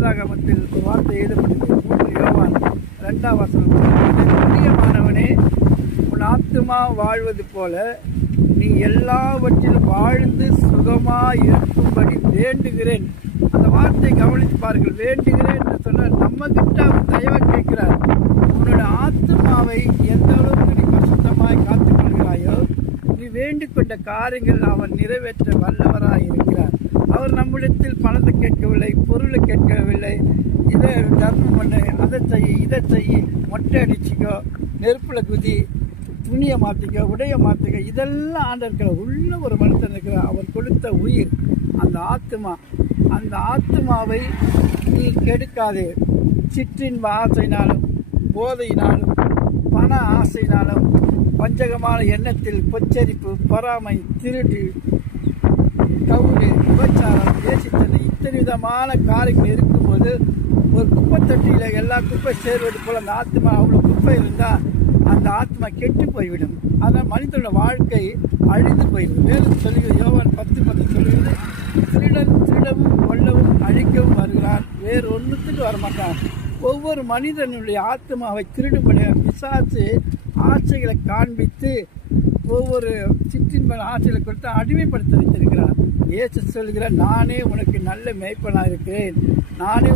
வேதாகமத்தில் ஒரு வார்த்தை எழுதப்பட்டது. 3 யோவான் 2ஆம் வசனம். பிரியமானவனே, உன் ஆத்துமா வாழ்வது போல நீ எல்லாவற்றிலும் வாழ்ந்து சுகமாய் இருக்கும்படி வேண்டுகிறேன். அந்த வார்த்தை கவனித்து பாருங்கள். வேண்டுகிறேன் என்று சொன்ன நம்ம கிட்ட அவர் தயவாக கேட்கிறார். உன்னோட ஆத்மாவை எந்த அளவுக்கு நீ பசுத்தமாய் காத்துக்கொள்கிறாயோ, நீ வேண்டிக் கொண்ட காரியங்கள் அவன் நிறைவேற்ற வல்லவராய் இருக்கிறார். அவர் நம்மிடத்தில் பணத்தை கேட்கவில்லை, பொருளை கேட்கவில்லை. இதை தர்மம் பண்ணு, அதை செய்ய, இதை செய்ய, மொட்டை அடிச்சிக்கோ, நெருப்புல குதி, துணியை மாற்றிக்க, உடைய மாற்றிக்க, இதெல்லாம் ஆண்டவர் உள்ள ஒரு மனுஷன் இருக்கிறார். அவர் கொடுத்த உயிர் அந்த ஆத்மா. அந்த ஆத்மாவை நீ கெடுக்காதே. சிற்றின்ப ஆசையினாலும், போதையினாலும், பண ஆசையினாலும், வஞ்சகமான எண்ணத்தில் பொச்சரிப்பு, பொறாமை, திருடு, கவுடு, விபச்சாரம், தேசித்தனை, இத்தனை விதமான காரியங்கள் இருக்கும்போது ஒரு குப்பை தொட்டியில் எல்லா குப்பை சேர்வது போல் அந்த ஆத்மா அவ்வளோ குப்பை இருந்தால் அந்த ஆத்மா கெட்டு போய்விடும். அதனால் மனிதனோட வாழ்க்கை அழிந்து போயிடும். மேலும் சொல்லுகிறது, யோவான் 10:10 சொல்லுகிறது, திருடவும் கொல்லவும் அழிக்கவும் வருகிறான், வேறு ஒன்றுத்துக்கு வரமாட்டான். ஒவ்வொரு மனிதனுடைய ஆத்மாவை திருடுபடிய பிசாசு ஆசைகளை காண்பித்து ஒவ்வொரு சிற்றின்ப ஆசைகளை கொடுத்து அடிமைப்படுத்த வைத்திருக்கிறார். இயேசு சொல்கிறார், நானே உனக்கு நல்ல மேய்ப்பனாக இருக்கிறேன், நானே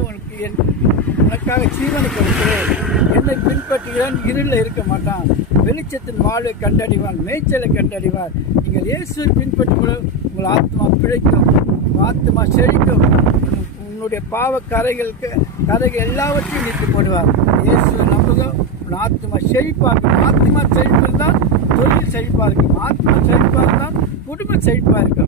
உனக்காக ஜீவனை கொடுக்கிறேன், என்னை பின்பற்றுகிறான், இருளில் இருக்க மாட்டான், வெளிச்சத்தின் வாழ்வை கண்டறிவான், மேய்ச்சலை கண்டறிவார். நீங்கள் இயேசுவை பின்பற்றும் உங்கள் ஆத்மா பிழைக்கும், உங்கள் ஆத்மா செழிக்கும், உன்னுடைய பாவ கரைகள் எல்லாவற்றையும் நீக்கி போடுவார். இயேசுவை நம்புக, உன் ஆத்மா செழிப்பாக இருக்கும். ஆத்மா செழிப்பு இருந்தால் தொழில் செழிப்பாக இருக்கும், ஆத்மா செழிப்பாக இருந்தால் குடும்பம் செழிப்பாக இருக்கும்.